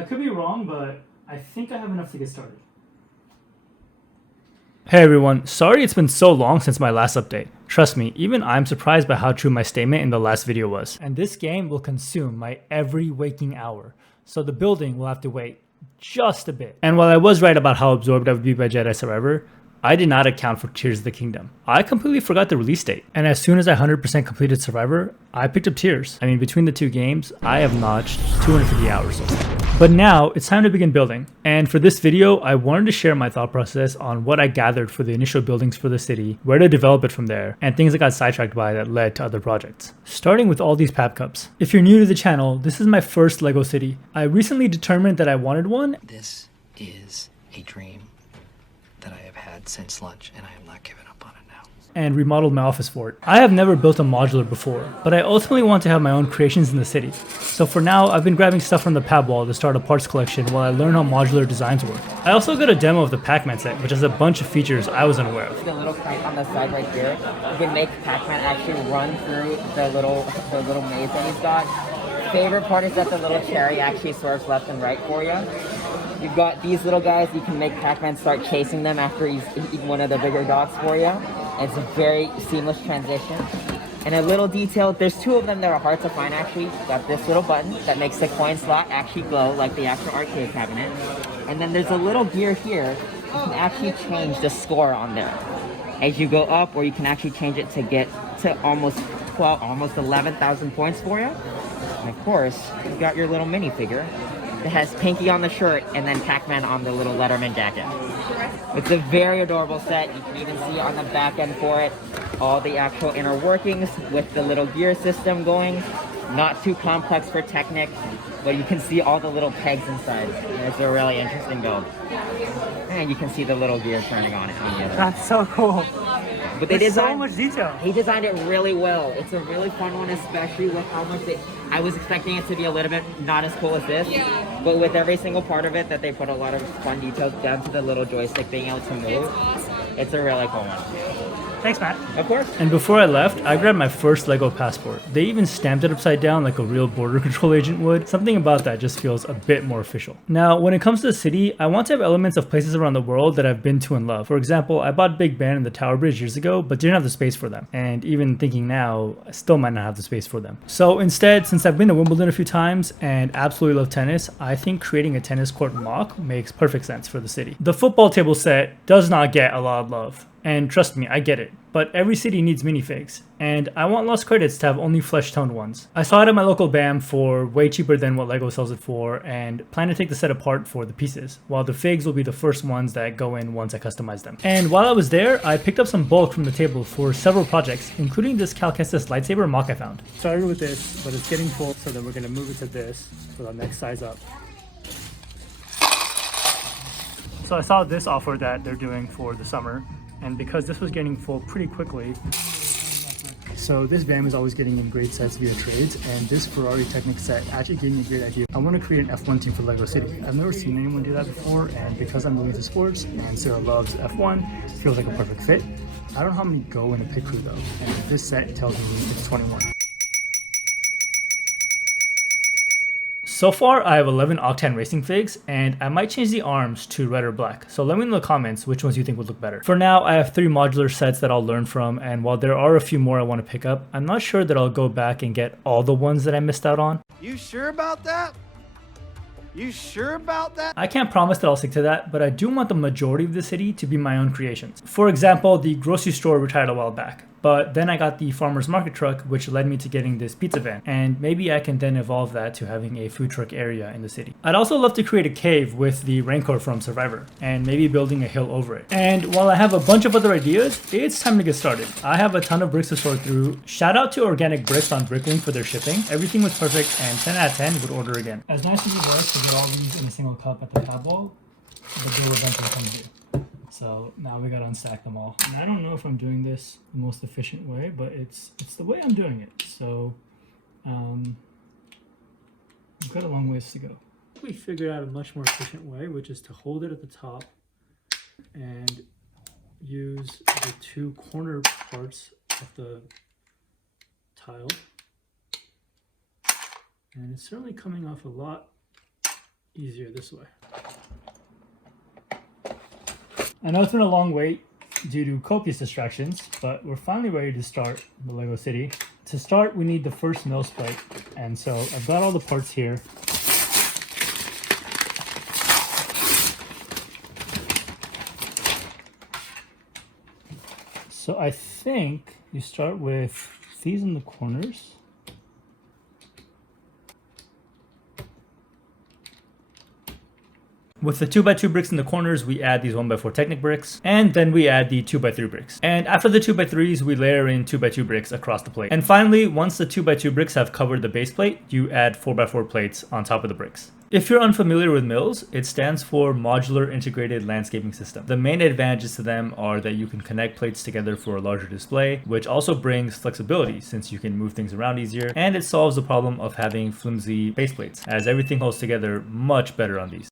I could be wrong, but I think I have enough to get started. Hey everyone, sorry it's been so long since my last update. Trust me, even I'm surprised by how true my statement in the last video was. And this game will consume my every waking hour, so the building will have to wait just a bit. And while I was right about how absorbed I would be by Jedi Survivor, I did not account for Tears of the Kingdom. I completely forgot the release date. And as soon as I 100% completed Survivor, I picked up Tears. I mean, between the two games, I have notched 250 hours so far. But now, it's time to begin building. And for this video, I wanted to share my thought process on what I gathered for the initial buildings for the city, where to develop it from there, and things I got sidetracked by that led to other projects. Starting with all these pap cups. If you're new to the channel, this is my first Lego city. I recently determined that I wanted one. This is a dream that I have had since lunch, and I am not giving up on it now. And remodeled my office for it. I have never built a modular before, but I ultimately want to have my own creations in the city. So for now, I've been grabbing stuff from the pad wall to start a parts collection while I learn how modular designs work. I also got a demo of the Pac-Man set, which has a bunch of features I was unaware of. The little crank on the side right here, you can make Pac-Man actually run through the little maze that he's got. Favorite part is that the little cherry actually swerves left and right for you. You've got these little guys, you can make Pac-Man start chasing them after he's eaten one of the bigger dogs for you. It's a very seamless transition. And a little detail, there's two of them that are hard to find actually. You've got this little button that makes the coin slot actually glow like the actual arcade cabinet. And then there's a little gear here, you can actually change the score on there as you go up, or you can actually change it to get to almost 11,000 points for you. And of course, you've got your little minifigure that has Pinky on the shirt and then Pac-Man on the little Letterman jacket. It's a very adorable set. You can even see on the back end for it all the actual inner workings with the little gear system going. Not too complex for Technic, but you can see all the little pegs inside. And it's a really interesting build. And you can see the little gear turning on it on the other. That's so cool. But they There's designed so much detail. He designed it really well. It's a really fun one, especially with how much I was expecting it to be a little bit not as cool as this, but with every single part of it that they put a lot of fun details down to the little joystick being able to move. It's a really cool one. Thanks, Matt. Of course. And before I left, I grabbed my first Lego passport. They even stamped it upside down like a real border control agent would. Something about that just feels a bit more official. Now, when it comes to the city, I want to have elements of places around the world that I've been to and love. For example, I bought Big Ben and the Tower Bridge years ago, but didn't have the space for them. And even thinking now, I still might not have the space for them. So instead, since I've been to Wimbledon a few times and absolutely love tennis, I think creating a tennis court mock makes perfect sense for the city. The football table set does not get a lot of love. And trust me, I get it. But every city needs minifigs, and I want Lost Credits to have only flesh-toned ones. I saw it at my local BAM for way cheaper than what LEGO sells it for, and plan to take the set apart for the pieces, while the figs will be the first ones that go in once I customize them. And while I was there, I picked up some bulk from the table for several projects, including this Cal Kestis lightsaber mock I found. Started with this, but it's getting full, so then we're going to move it to this for the next size up. So I saw this offer that they're doing for the summer, and because this was getting full pretty quickly, so this BAM is always getting in great sets via trades, and this Ferrari Technic set actually gave me a great idea. I want to create an F1 team for LEGO City. I've never seen anyone do that before, and because I'm really into sports and Sarah loves F1, it feels like a perfect fit. I don't know how many go in a pit crew though, and this set tells me it's 21. So far, I have 11 Octane Racing figs, and I might change the arms to red or black, so let me know in the comments which ones you think would look better. For now, I have 3 modular sets that I'll learn from, and while there are a few more I want to pick up, I'm not sure that I'll go back and get all the ones that I missed out on. You sure about that? You sure about that? I can't promise that I'll stick to that, but I do want the majority of the city to be my own creations. For example, the grocery store retired a while back, but then I got the farmer's market truck, which led me to getting this pizza van, and maybe I can then evolve that to having a food truck area in the city. I'd also love to create a cave with the Rancor from Survivor, and maybe building a hill over it. And while I have a bunch of other ideas, it's time to get started. I have a ton of bricks to sort through. Shout out to Organic Bricks on Bricklink for their shipping. Everything was perfect, and 10 out of 10 would order again. As nice as it was to get all these in a single cup at the pad wall, the bill eventually comes due. So now we gotta unstack them all. And I don't know if I'm doing this the most efficient way, but it's the way I'm doing it. So I've got a long ways to go. We figured out a much more efficient way, which is to hold it at the top and use the 2 corner parts of the tile. And it's certainly coming off a lot easier this way. I know it's been a long wait due to copious distractions, but we're finally ready to start the Lego City. To start, we need the first MILS plate, and so I've got all the parts here. So I think you start with these in the corners. With the 2x2 bricks in the corners, we add these 1x4 Technic bricks, and then we add the 2x3 bricks. And after the 2x3s, we layer in 2x2 bricks across the plate. And finally, once the 2x2 bricks have covered the base plate, you add 4x4 plates on top of the bricks. If you're unfamiliar with MILS, it stands for Modular Integrated Landscaping System. The main advantages to them are that you can connect plates together for a larger display, which also brings flexibility since you can move things around easier, and it solves the problem of having flimsy base plates, as everything holds together much better on these.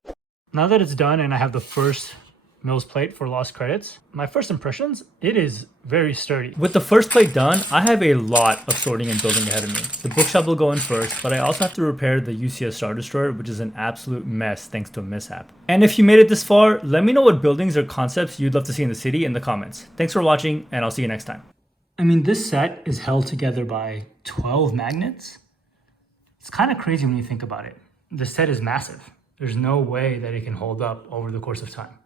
Now that it's done and I have the first MILS plate for lost credits, my first impressions, it is very sturdy. With the first plate done, I have a lot of sorting and building ahead of me. The bookshop will go in first, but I also have to repair the UCS Star Destroyer, which is an absolute mess thanks to a mishap. And if you made it this far, let me know what buildings or concepts you'd love to see in the city in the comments. Thanks for watching, and I'll see you next time. I mean, this set is held together by 12 magnets. It's kind of crazy when you think about it. The set is massive. There's no way that it can hold up over the course of time.